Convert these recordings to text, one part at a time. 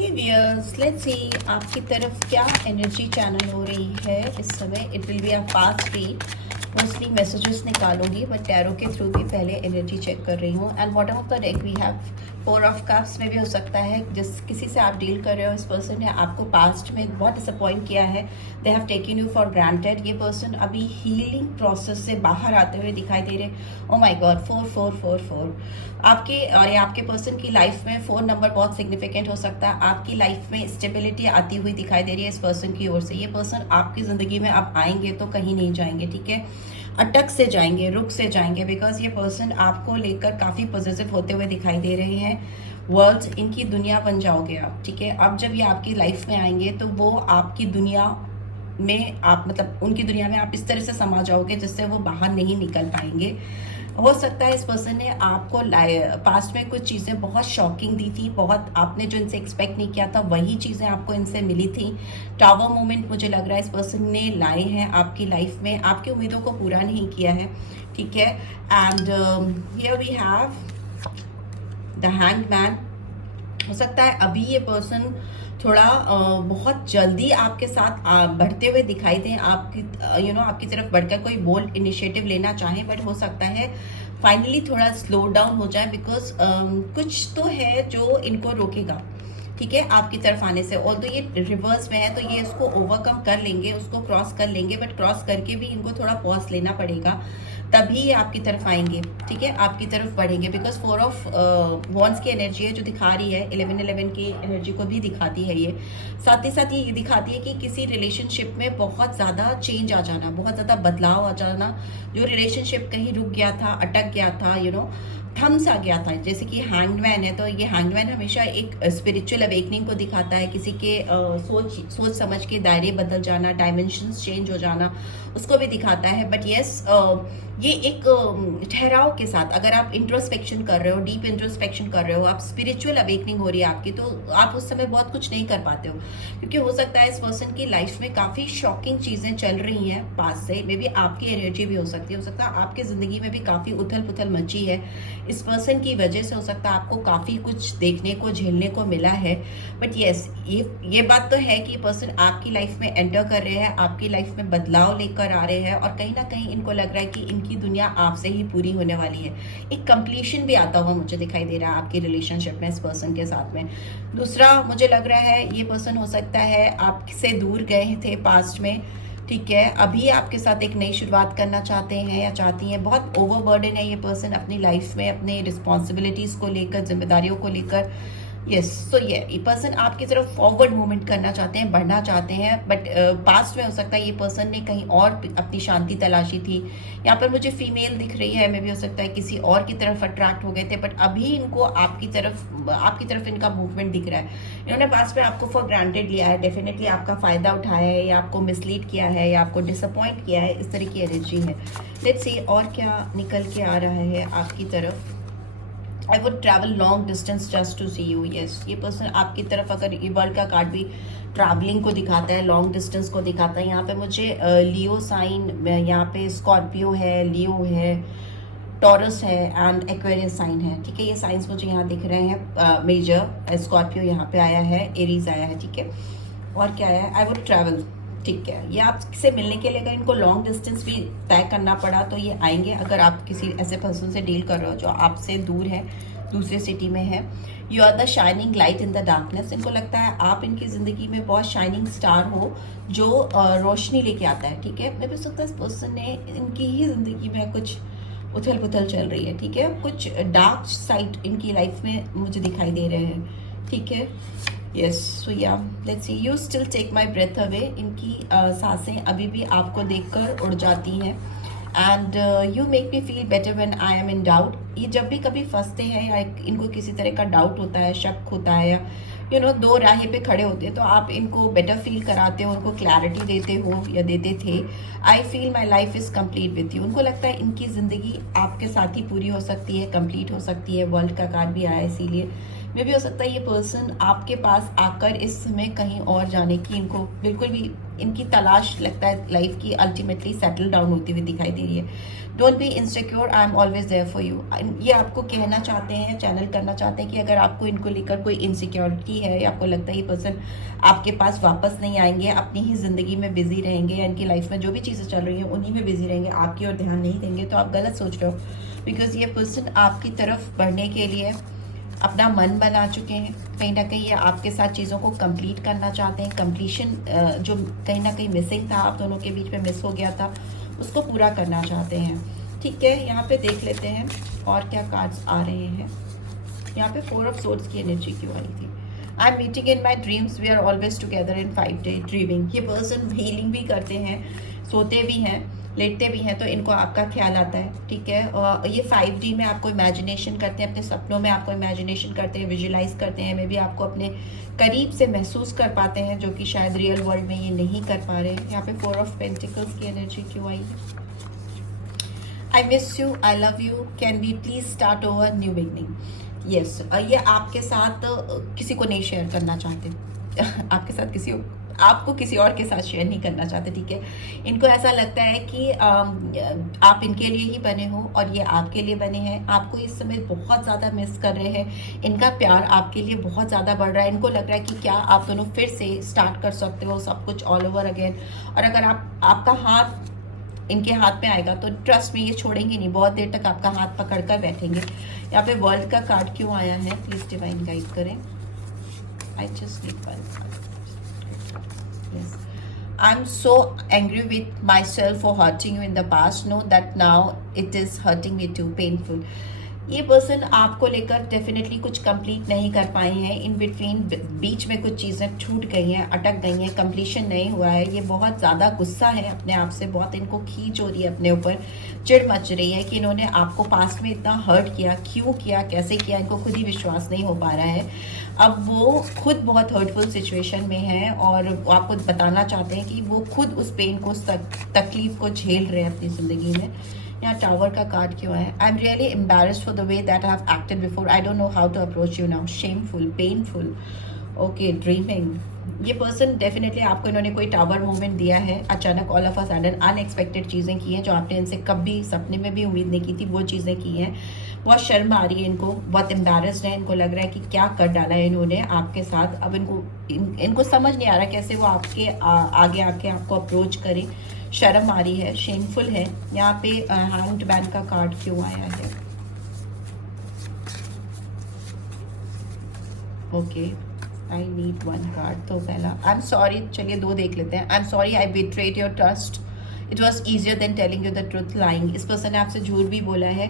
Hey viewers, let's see आपकी तरफ क्या एनर्जी चैनल हो रही है इस समय. It will be a fast read. Mostly messages निकालूंगी बट टैरो के थ्रू भी पहले एनर्जी चेक कर रही हूँ. And bottom of the deck we have 4 of cups. में भी हो सकता है जिस किसी से आप डील कर रहे हो, इस पर्सन ने आपको पास्ट में बहुत डिसअपॉइंट किया है. They have taken you for granted. ये पर्सन अभी हीलिंग प्रोसेस से बाहर आते हुए दिखाई दे रहे. ओ माय गॉड, 4 आपके और ये आपके पर्सन की लाइफ में 4 नंबर बहुत सिग्निफिकेंट हो सकता है. आपकी लाइफ में स्टेबिलिटी आती हुई दिखाई दे रही है इस पर्सन की ओर से. ये पर्सन आपकी ज़िंदगी में आप आएंगे तो कहीं नहीं जाएंगे, ठीक है. अटक से जाएंगे, रुक से जाएंगे, बिकॉज ये पर्सन आपको लेकर काफ़ी पॉजिटिव होते हुए दिखाई दे रहे हैं. वर्ल्ड इनकी दुनिया बन जाओगे आप, ठीक है. अब जब ये आपकी लाइफ में आएंगे तो वो आपकी दुनिया में आप मतलब उनकी दुनिया में आप इस तरह से समा जाओगे जिससे वो बाहर नहीं निकल पाएंगे. हो सकता है इस पर्सन ने आपको पास्ट में कुछ चीज़ें बहुत शॉकिंग दी थी, बहुत आपने जो इनसे एक्सपेक्ट नहीं किया था वही चीज़ें आपको इनसे मिली थी. टावर मोमेंट मुझे लग रहा है इस पर्सन ने लाए हैं आपकी लाइफ में, आपकी उम्मीदों को पूरा नहीं किया है, ठीक है. And here we have the hanged man. हो सकता है अभी ये पर्सन थोड़ा बहुत जल्दी आपके साथ बढ़ते हुए दिखाई दें, आपकी आपकी तरफ बढ़कर कोई बोल्ड इनिशिएटिव लेना चाहें, बट हो सकता है फाइनली थोड़ा स्लो डाउन हो जाए. बिकॉज कुछ तो है जो इनको रोकेगा, ठीक है, आपकी तरफ आने से. और तो ये रिवर्स में है तो ये इसको ओवरकम कर लेंगे, उसको क्रॉस कर लेंगे, बट क्रॉस करके भी इनको थोड़ा पॉज लेना पड़ेगा, तभी ये आपकी तरफ आएंगे, ठीक है, आपकी तरफ बढ़ेंगे. बिकॉज 4 ऑफ वॉन्ड्स की एनर्जी है जो दिखा रही है, 11 की एनर्जी को भी दिखाती है ये. साथ ही साथ ये दिखाती है कि किसी रिलेशनशिप में बहुत ज़्यादा चेंज आ जाना, बहुत ज़्यादा बदलाव आ जाना. जो रिलेशनशिप कहीं रुक गया था, अटक गया था, थम सा गया था. जैसे कि हैंगमैन है तो ये हैंगमैन हमेशा एक स्पिरिचुअल अवेकनिंग को दिखाता है. किसी के सोच समझ के दायरे बदल जाना, डायमेंशंस चेंज हो जाना, उसको भी दिखाता है. बट येस, ये एक ठहराव के साथ अगर आप इंट्रोस्पेक्शन कर रहे हो, डीप इंट्रोस्पेक्शन कर रहे हो, आप स्पिरिचुअल अवेकनिंग हो रही है आपकी, तो आप उस समय बहुत कुछ नहीं कर पाते हो. क्योंकि हो सकता है इस पर्सन की लाइफ में काफ़ी शॉकिंग चीज़ें चल रही हैं पास से. मे बी आपकी एनर्जी भी हो सकती है. हो सकता है आपकी ज़िंदगी में भी काफ़ी उथल पुथल मची है. इस पर्सन की वजह से हो सकता है आपको काफ़ी कुछ देखने को, झेलने को मिला है. बट येस, ये बात तो है कि ये पर्सन आपकी लाइफ में एंटर कर रहे हैं, आपकी लाइफ में बदलाव लेकर आ रहे हैं, और कहीं ना कहीं इनको लग रहा है कि इनकी दुनिया आपसे ही पूरी होने वाली है. एक कंप्लीशन भी आता हुआ मुझे दिखाई दे रहा है आपकी रिलेशनशिप में इस पर्सन के साथ में. दूसरा मुझे लग रहा है ये पर्सन हो सकता है आपसे दूर गए थे पास्ट में, ठीक है, अभी आपके साथ एक नई शुरुआत करना चाहते हैं या चाहती हैं. बहुत ओवरबर्डन है ये पर्सन अपनी लाइफ में, अपने रिस्पॉन्सिबिलिटीज़ को लेकर, जिम्मेदारियों को लेकर. यस, सो ये पर्सन आपकी तरफ फॉरवर्ड मूवमेंट करना चाहते हैं, बढ़ना चाहते हैं. बट पास्ट में हो सकता है ये पर्सन ने कहीं और अपनी शांति तलाशी थी. यहाँ पर मुझे फीमेल दिख रही है, मे भी हो सकता है किसी और की तरफ अट्रैक्ट हो गए थे, बट अभी इनको आपकी तरफ इनका मूवमेंट दिख रहा है. इन्होंने पास्ट में आपको फॉर ग्रांटेड लिया है, डेफिनेटली आपका फ़ायदा उठाया है, या आपको मिसलीड किया है, या आपको डिसअपॉइंट किया है. इस तरह की एनर्जी है. लेट्स सी और क्या निकल के आ रहा है आपकी तरफ. I would travel long distance just to see you. Yes, ये पर्सन आपकी तरफ, अगर ये वर्ल्ड का कार्ड भी ट्रैवलिंग को दिखाता है, लॉन्ग डिस्टेंस को दिखाता है. यहाँ पे मुझे लियो साइन, यहाँ पे स्कॉर्पियो है, लियो है, टॉरस है एंड एक्वेरियस साइन है, ठीक है. ये साइंस मुझे यहाँ दिख रहे हैं. मेजर स्कॉर्पियो यहाँ पे आया है, एरीज आया है, ठीक है. और क्या आया है, आई वुड ट्रैवल, ठीक है. ये आपसे मिलने के लिए अगर इनको लॉन्ग डिस्टेंस भी तय करना पड़ा तो ये आएंगे. अगर आप किसी ऐसे पर्सन से डील कर रहे हो जो आपसे दूर है, दूसरे सिटी में है. You are the shining light in the darkness. इनको लगता है आप इनकी ज़िंदगी में बहुत शाइनिंग स्टार हो जो रोशनी लेके आता है, ठीक है. मैं भी सकता है इस पर्सन ने इनकी ही ज़िंदगी में कुछ उथल पुथल चल रही है, ठीक है. कुछ डार्क साइड इनकी लाइफ में मुझे दिखाई दे रहे हैं, ठीक है. Yes, so yeah let's see. You still take my breath away. इनकी सांसें अभी भी आपको देखकर उड़ जाती हैं. And you make me feel better when I am in doubt. ये जब भी कभी फंसते हैं या इनको किसी तरह का डाउट होता है, शक होता है, या दो राहें पे खड़े होते हैं, तो आप इनको बेटर फील कराते हो, उनको क्लैरिटी देते हो या देते थे. I feel my life is complete with you. उनको लगता है इनकी ज़िंदगी आपके साथ ही पूरी हो सकती है, कंप्लीट हो सकती है. वर्ल्ड का कार्ड भी आया इसीलिए मे भी हो सकता है ये पर्सन आपके पास आकर इस समय कहीं और जाने की इनको बिल्कुल भी इनकी तलाश लगता है लाइफ की अल्टीमेटली सेटल डाउन होती हुई दिखाई दे रही है। Don't be insecure, I am always there for you. ये आपको कहना चाहते हैं, चैनल करना चाहते हैं कि अगर आपको इनको लेकर कोई इनसिक्योरिटी है या आपको लगता है ये पर्सन आपके पास वापस नहीं आएंगे, अपनी ही ज़िंदगी में बिजी रहेंगे या इनकी लाइफ में जो भी चीज़ें चल रही हैं उन्हीं में बिजी रहेंगे, आपकी ओर ध्यान नहीं देंगे, तो आप गलत सोच रहे हो। बिकॉज ये पर्सन आपकी तरफ बढ़ने के लिए अपना मन बना चुके हैं। कहीं ना कहीं ये आपके साथ चीज़ों को कंप्लीट करना चाहते हैं। कंप्लीशन जो कहीं ना कहीं मिसिंग था, आप दोनों के बीच में मिस हो गया था, उसको पूरा करना चाहते हैं। ठीक है, यहाँ पे देख लेते हैं और क्या कार्ड्स आ रहे हैं। यहाँ पे 4 ऑफ सोर्ड्स की एनर्जी क्यों आई थी। I am meeting in my dreams, we are always together in 5 day dreaming. ये पर्सन हीलिंग भी करते हैं, सोते भी हैं, लेटते भी हैं, तो इनको आपका ख्याल आता है। ठीक है, और ये 5D में आपको इमेजिनेशन करते हैं, अपने सपनों में आपको इमेजिनेशन करते हैं, विजुलाइज करते हैं, मे भी आपको अपने करीब से महसूस कर पाते हैं, जो कि शायद रियल वर्ल्ड में ये नहीं कर पा रहे हैं। यहाँ पे 4 ऑफ पेंटिकल्स की एनर्जी क्यों आई है। I miss you, I love you, can we please start over new beginning. Yes, ये आपके साथ किसी को नहीं शेयर करना चाहते आपके साथ आपको किसी और के साथ शेयर नहीं करना चाहते। ठीक है, इनको ऐसा लगता है कि आप इनके लिए ही बने हो और ये आपके लिए बने हैं। आपको इस समय बहुत ज़्यादा मिस कर रहे हैं, इनका प्यार आपके लिए बहुत ज़्यादा बढ़ रहा है। इनको लग रहा है कि क्या आप दोनों फिर से स्टार्ट कर सकते हो सब कुछ ऑल ओवर अगेन। और अगर आपका हाथ इनके हाथ में आएगा तो ट्रस्ट में ये छोड़ेंगे नहीं, बहुत देर तक आपका हाथ पकड़ कर बैठेंगे। यहाँ पे वर्ल्ड का कार्ड क्यों आया है, प्लीज डिवाइन गाइड करें। I just need one card. Yes. I'm so angry with myself for hurting you in the past. Know that now it is hurting me too, painful. ये person आपको लेकर definitely कुछ complete नहीं कर पाए हैं। In between बीच में कुछ चीज़ें छूट गई हैं, अटक गई हैं, कंप्लीशन नहीं हुआ है। ये बहुत ज़्यादा गुस्सा है अपने आप से, बहुत इनको खींच हो रही है अपने ऊपर, चिढ़ मच रही है कि इन्होंने आपको पास्ट में इतना हर्ट किया, क्यों किया, कैसे किया, इनको खुद ही विश्वास नहीं हो पा रहा है। अब वो खुद बहुत हर्टफुल सिचुएशन में है और आपको बताना चाहते हैं कि वो खुद उस पेन को, उस तकलीफ को झेल रहे हैं अपनी ज़िंदगी में। यहाँ टावर का कार्ड क्यों है। I am really embarrassed for the way that I have acted before, I don't know how to approach you now, shameful, painful. Okay, dreaming. ये पर्सन डेफिनेटली आपको इन्होंने कोई टावर मूवमेंट दिया है, अचानक all of a sudden unexpected चीज़ें की हैं जो आपने इनसे कभी सपने में भी उम्मीद नहीं की थी, वो चीज़ें की हैं। बहुत शर्म आ रही है इनको, बहुत एम्बेरस्ड है, इनको लग रहा है कि क्या कर डाला है इन्होंने आपके साथ। अब इनको समझ नहीं आ रहा कैसे वो आपके आगे आके आपको अप्रोच करे, शर्म आ रही है, शेमफुल है। यहाँ पे हैंग्ड मैन का कार्ड क्यों आया है। Okay, I need one card. तो पहला आई एम सॉरी, चलिए 2 देख लेते हैं। I am sorry I betrayed your trust, it was easier than telling you the truth lying. इस पर्सन ने आपसे झूठ भी बोला है,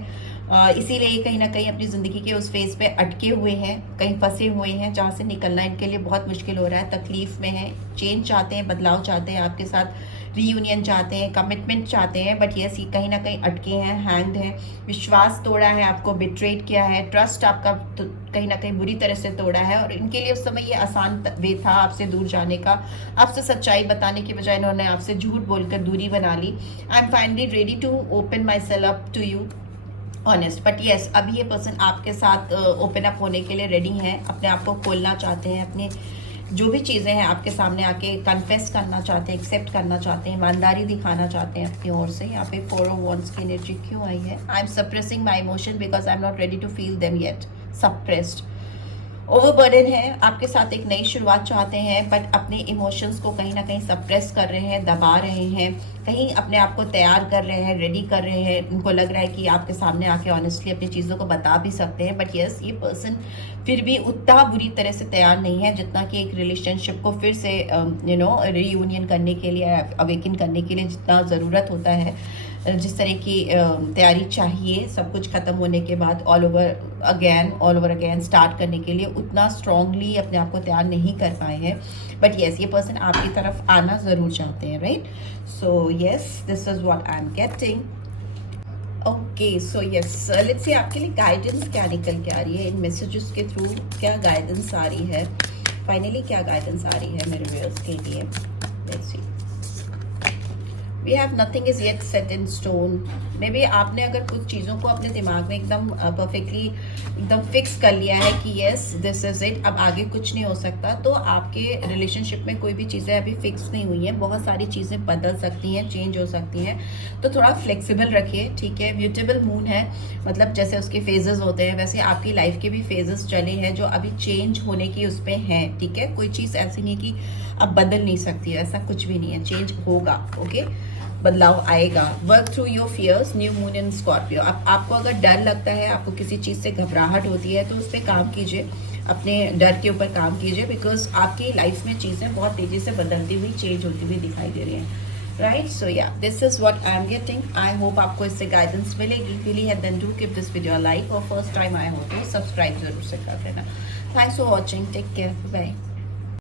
इसीलिए कहीं ना कहीं अपनी ज़िंदगी के उस फेज पे अटके हुए हैं, कहीं फंसे हुए हैं जहाँ से निकलना इनके लिए बहुत मुश्किल हो रहा है, तकलीफ में है, चेंज चाहते हैं, बदलाव चाहते हैं, आपके साथ रीयूनियन चाहते हैं, कमिटमेंट चाहते हैं, बट यस, कहीं ना कहीं अटके हैं, हैंग्ड हैं, विश्वास तोड़ा है, आपको बिट्रेड किया है, ट्रस्ट आपका तो कहीं ना कहीं बुरी तरह से तोड़ा है। और इनके लिए उस समय ये आसान वे था आपसे दूर जाने का, आपसे सच्चाई बताने की बजाय इन्होंने आपसे झूठ बोलकर दूरी बना ली। I am finally ready to open myself up to you honest, but yes, अभी ये पर्सन आपके साथ ओपन अप होने के लिए रेडी हैं, अपने आप को खोलना चाहते हैं, अपने जो भी चीज़ें हैं आपके सामने आके कन्फेस करना चाहते हैं, एक्सेप्ट करना चाहते हैं, ईमानदारी दिखाना चाहते हैं अपनी ओर से। यहाँ पे 4 ऑफ वॉन्ड्स की एनर्जी क्यों आई है। I am suppressing my emotion because I am not ready to feel them yet, suppressed, overburden है, आपके साथ एक नई शुरुआत चाहते हैं, बट अपने इमोशंस को कहीं ना कहीं सप्रेस कर रहे हैं, दबा रहे हैं, कहीं अपने आप को तैयार कर रहे हैं, रेडी कर रहे हैं। उनको लग रहा है कि आपके सामने आके ऑनेस्टली अपनी चीज़ों को बता भी सकते हैं, बट यस, ये पर्सन फिर भी उतना बुरी तरह से तैयार नहीं है जितना कि एक रिलेशनशिप को फिर से रीयूनियन करने के लिए, अवेकन करने के लिए जितना ज़रूरत होता है, जिस तरह की तैयारी चाहिए सब कुछ ख़त्म होने के बाद ऑल ओवर अगेन स्टार्ट करने के लिए, उतना स्ट्रांगली अपने आप को तैयार नहीं कर पाए हैं। बट येस, ये पर्सन आपकी तरफ आना ज़रूर चाहते हैं, right. So yes, this is what I am getting. Okay, so yes, let's see आपके लिए गाइडेंस क्या निकल के आ रही है इन मैसेजेस के थ्रू, क्या गाइडेंस आ रही है, फाइनली क्या गाइडेंस आ रही है मेरे व्यूअर्स के लिए। Let's see. We have nothing is yet set in stone. May be आपने अगर कुछ चीज़ों को अपने दिमाग में एकदम परफेक्टली एकदम फिक्स कर लिया है कि येस दिस इज इट, अब आगे कुछ नहीं हो सकता, तो आपके रिलेशनशिप में कोई भी चीज़ें अभी फिक्स नहीं हुई हैं, बहुत सारी चीज़ें बदल सकती हैं, चेंज हो सकती हैं, तो थोड़ा फ्लेक्सिबल रखिए, ठीक है। म्यूटेबल मून है, मतलब जैसे उसके फेजेस होते हैं वैसे आपकी लाइफ के भी फेजेस चले हैं जो अभी चेंज होने की उस पर हैं, ठीक है। कोई चीज़ ऐसी नहीं कि अब बदल नहीं सकती है, ऐसा कुछ भी नहीं है, चेंज होगा, ओके, बदलाव आएगा। Work through your fears, new moon in Scorpio. आपको अगर डर लगता है, आपको किसी चीज़ से घबराहट होती है, तो उस पर काम कीजिए, अपने डर के ऊपर काम कीजिए, बिकॉज आपकी लाइफ में चीज़ें बहुत तेज़ी से बदलती हुई, चेंज होती हुई दिखाई दे रही हैं, right. So yeah this is what I am getting. I hope आपको इससे गाइडेंस मिलेगी। रियली है, then do give this video like, और फर्स्ट टाइम आए हो तो सब्सक्राइब जरूर से कर देना। Thanks for watching, take care, bye.